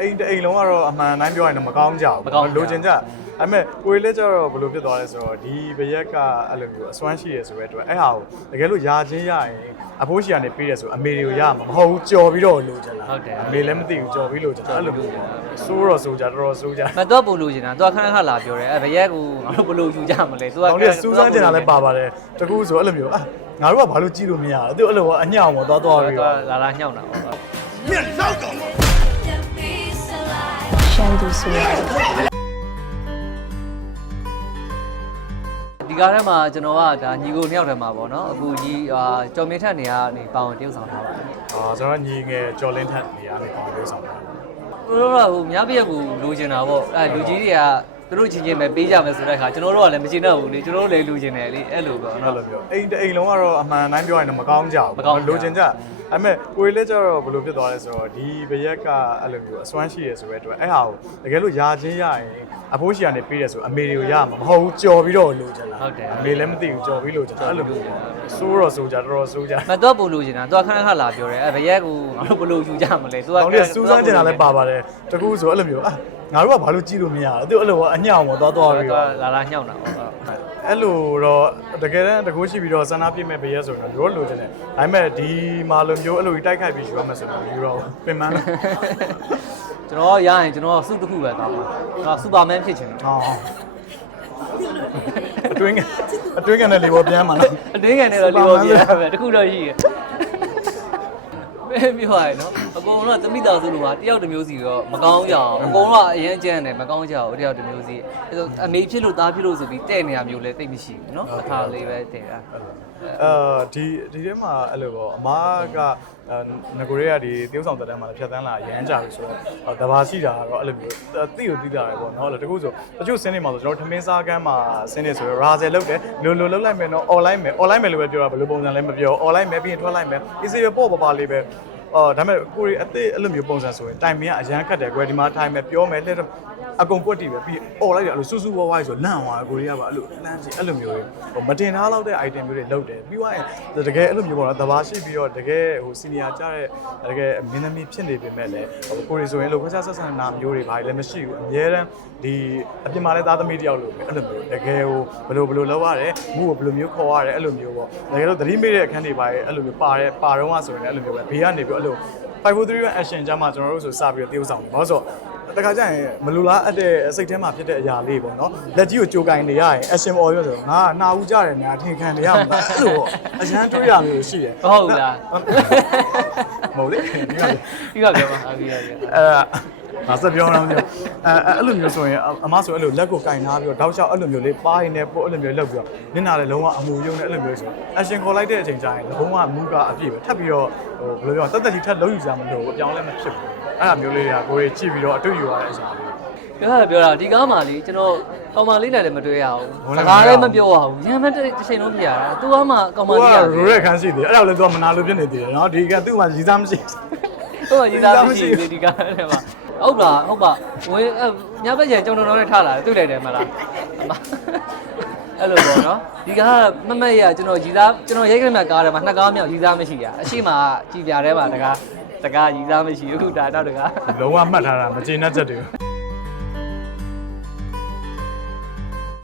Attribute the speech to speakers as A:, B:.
A: အိမ်တစ်အိမ်လုံးကတော့အမှန်တိုင်းပြောရင်တော့မကောင်းကြ
B: မ
A: ဘူး
B: ကောင်းဘူး
A: လိုချင်ကြဒါပေမဲ့ကိုရီလည်းကျတော့ဘယ်လိုဖြစ်သွားလဲဆိုတော့ဒီဘရက်ကအဲ့လိုမျိုးအစွမ်းရှိရဆိုတဲ့အတွက်အဲ့ဟာကိုတကယ်လို့ယာချင်းရရင်အဖိုးရှိကနေပေးတယ်ဆိုအမေတွေကိုရမှာမဟုတ်ဘူးကြော်ပြီးတော့လိုချင်တာ
B: ဟုတ်တယ်
A: အမေလည်းမသိဘူးကြော်ပြီးလိုချင်တာအဲ့လိုမျိုးစိုးတော့စိုးကြတော်တော်စိုးကြ
B: မတော့ပို့လို့ချင်တာသူကခဏခဏလာပြောတယ်အဲဘရက်ကိုငါတို့ဘယ်လိုယူကြမလဲသူက။
A: ကောင်းလေးစူးစမ်းကျင်တာလည်းပါပါတယ်။တကူဆိုအဲ့လိုမျိုးအာငါတို့ကဘာလို့ကြည့်လို့မရလဲ။သူအဲ့လိုကအညောင်ပေါ်သွားသွားပြီး
B: သူက
A: တော့
B: လာလာညှောက်တာပေါ့
C: ရှမ်းသူဆိုရ
B: ဒီကားထဲမှာကျွန်တော်ကဒါညီကိုနှစ်ယောက်ထဲမှာပေါ့နော်အခုညီဟာကျော်မင်းထက်နေရနေပေါင်တရုပ်ဆောင်ထားပါတယ်
A: အာကျွန်တော်ညီငယ်ကျော်လင်းထက်နေရာနေပေါ့လို့ဆောင်တာ
B: သူတို့ကဟိုမြပြည့်ကိုလိုချင်တာပေါ့အဲလူကြီးတွေက သူတို့ချင်းချင်းပဲပေးကြမယ်ဆိုတဲ့အခါကျွန်တော်တို့ကလည်းမချင်တော့ဘူးလေကျွန်တော်တို့လည်းလူချင်တယ်လေအဲ့လိုပေါ့။
A: အဲ့
B: နော်
A: လိုမျိုးအိမ်တစ်အိမ်လုံးကတော့အမှန်တိုင်းပြောရင်တော့မကောင်းကြဘူး
B: မကောင်းကြ
A: လိုချင်ကြ။အဲ့မဲ့ကိုရီလည်းကျတော့ဘယ်လိုဖြစ်သွားလဲဆိုတော့ဒီဘရက်ကအဲ့လိုမျိုးအစွမ်းရှိရဆိုတဲ့အတွက်အဲ့ဟာကိုတကယ်လို့ယာချင်းရရင်အဖိုးရှိကနေပေးတယ်ဆိုအမေတွေကိုရမှာမဟုတ်ဘူးကြော်ပြီးတော့လိုချင်တာ
B: ဟုတ်တယ်
A: အမေလည်းမသိဘူးကြော်ပြီးလိုချင်တာအဲ့လိုမျိုးစိုးတော့စိုးကြတော်တော်စိုးကြ
B: မတော့ပို့လို့ချင်တာသူကခဏခဏလာပြောတယ်အဲဘရက်ကိုငါတို့ဘယ်လိုယူကြမလဲသူက။
A: ကောင်းလေးစူးစမ်းကျင်တာလည်းပါပါတယ်။တကူဆိုအဲ့လိုမျိုးအာ ငါတို့ကဘာလို့ကြည့်လို့မရလဲ။သူအဲ့လိုကအညောင်ပေါ်သွားသွား
B: သူ
A: ပြီး
B: က
A: တော့
B: လာလာညှောက်တာပေါ့
A: အဲ့လိုတော့တကယ်တမ်းတကူရှိပြီးတော့ဆန္ဒပြည့်မဲ့ဘေးရဆိုတော့တို့လိုချင်တယ်ဒါပေမဲ့ဒီမာလိုမျိုးအဲ့လိုကြီးတိုက်ခိုက်ပြီးယူရမယ်ဆိုတော့ယူတော့ပင်မန်းလို့
B: ကျွန်တော်ရရင်ကျွန်တော်စုတစ်ခုပဲတောင်းပါကျွန်တော်စူပါမန်ဖြစ်ချင်တယ်
A: ဟောအတွင်းကအတွင်းကနေလေပေါ်ပြန်มาလား
B: အတွင်းကန်နဲ့တော့လီဘောပြရပဲတခုတော့ရှိရ ပဲပြောရနော်အကုန်လုံးကသမိသားစုလိုပါတယောက်တစ်မျိုးစီတော့မကောင်းကြအောင်အကုန်လုံးကအရင်ကျန်းတယ်မကောင်းကြအောင်တယောက်တစ်မျိုးစီအဲဆိုအမေဖြစ်လို့သားဖြစ်လို့ဆိုပြီးတဲ့နေရမျိုးလည်းတိတ်မရှိဘူးနော်အခါလေးပဲတဲ့တာ
A: အဲဒီဒီထဲမှာအဲ့လိုပေါ့အမားကငကိုရဲကဒီတယောက်ဆောင်တက်တန်းမှာလည်းဖြတ်တန်းလာရမ်းကြပြီဆိုတော့တဘာရှိတာကတော့အဲ့လိုမျိုးတိကိုတိတာရယ်ပေါ့နော်တကူဆိုတချို့စင်းနေမှာဆိုကျွန်တော်ထမင်းစားကမ်းမှာစင်းနေဆိုတော့ရာဇယ်လုတ်တယ်လိုလိုလုတ်လိုက်မယ်နော် online မယ် online မယ်လို့ပဲပြောတာဘယ်လိုပုံစံလဲမပြော online မယ်ပြီးရင်ထွက်လိုက်မယ် easy ပဲပေါ့ပါပါလေးပဲအော်ဒါပေမဲ့ကိုရီအသေးအဲ့လိုမျိုးပုံစံဆိုရင်တိုင်မင်းကအရန်ခတ်တယ်ကွယ်ဒီမှာထိုင်မယ်ပြောမယ်လှည့်တော့ အကုန်ပွက်တည်ပဲပြီးអော်လိုက်တယ်အဲ့လိုစူးစူးဝါးဝါးဆိုလန့်သွားကိုရီကပါအဲ့လိုလန့်စီအဲ့လိုမျိုးတွေဟိုမတင်ထားတော့တဲ့ item မျိုးတွေလုပ်တယ်ပြီးသွားရင်တကယ်အဲ့လိုမျိုးပေါ့နော်တဘာရှိပြီးတော့တကယ်ဟို senior ကြတဲ့တကယ်မင်းသမီးဖြစ်နေပေမဲ့လည်းဟိုကိုရီဆိုရင်လို့ခွဲခြားဆက်ဆံနာမျိုးတွေဘာလည်းမရှိဘူးအများတန်းဒီအပြင်မှာလည်းသားသမီးတယောက်လို့ပဲအဲ့လိုမျိုးတကယ်ဟိုဘယ်လိုဘယ်လိုလုပ်ရတယ်မှုကိုဘယ်လိုမျိုးခေါ်ရတယ်အဲ့လိုမျိုးပေါ့တကယ်လို့သတိမေ့တဲ့အခန်းတွေပါရဲ့အဲ့လိုမျိုးပါတဲ့ပါတော့ဆိုရင်လည်းအဲ့လိုမျိုးပဲဘေးကနေပြီးအဲ့လို543 action ကြမှာကျွန်တော်တို့ဆိုစပြီးတော့တည်ဥဆောင်တယ်ဘာလို့ဆိုတော့ တခါကျရင်မလူလားအပ်တဲ့စိတ်ထဲမှာဖြစ်တဲ့အရာလေးပေါ့နော်လက်ကြီးကိုကြိုကင်နေရရင် action အော်ပြောဆိုတော့ငါနာဦးကြတယ်ညာထင်ခံနေရမှာအဲ့လိုပေါ့အရန်တွေးရမျိုးရှိတယ်
B: ဟုတ်လား
A: မဟုတ်လေဒီက
B: ပြီးတော့ပြောပါအပြီးတော့ပြော
A: အဲငါစပြောတော့မျိုးအဲအဲ့လိုမျိုးဆိုရင်အမဆိုအဲ့လိုလက်ကိုကင်ထားပြီးတော့တောက်လျှောက်အဲ့လိုမျိုးလေးပါရင်လည်းပို့အဲ့လိုမျိုးလောက်ပြီးတော့နင်နာလည်းလုံးဝအမူယုံနဲ့အဲ့လိုမျိုးဆို action ခေါ်လိုက်တဲ့အချိန်ကျရင်လုံးဝမူကအပြည့်ပဲထပ်ပြီးတော့ဟိုဘယ်လိုပြောတက်တက်ကြီးထပ်လုံးယူကြမလို့အပြောင်းလဲမဖြစ်ဘူး အဲ့လိုမျိုးလေးတွေကကိုယ်ကြည့်ပြီးတော့အတွေ့ယူရတဲ့အချိန်လေး
B: ပြောတာပြောတာဒီကားမှာလေကျွန်တော်ကောင်မလေးနဲ့လည်းမတွေ့ရအောင်
A: ဟုတ်
B: စ
A: လား
B: ကားလည်းမပြောရဘူးရမ်းမတစ်ချိန်လုံးပြရတာသူကမှကောင်မ
A: ကိုက
B: လေး
A: ရ
B: ရူ
A: ရဲခန်းရှိသေးတယ်အဲ့ဒါလည်းသူကမနာလို့ဖြစ်နေသေးတယ်နော်ဒီကသူ့မှာရည်စားမရှိ
B: သူကရေးသားမရှိဘူးဒီကားထဲမှာဟုတ်လားဟုတ်ပါဝင်ညဘက်ကျန်ကြောင်တော်တော်နဲ့ထားလာတယ်တွေ့လိုက်တယ်မလားအမအဲ့လိုပေါ့နော်ဒီကားမမက်ရကျွန်တော်ရည်သားကျွန်တော်ရိုက်ခဲ့မှကားထဲမှာနှစ်ကားမြောက်ရည်သားမရှိရအရှိမကြည်ပြထဲမှာတကား တကားရည်သားမရှိဘူးအခုဒါတော့တကား
A: လုံးဝမှတ်ထားတာမကျေနပ်ချက်တွေ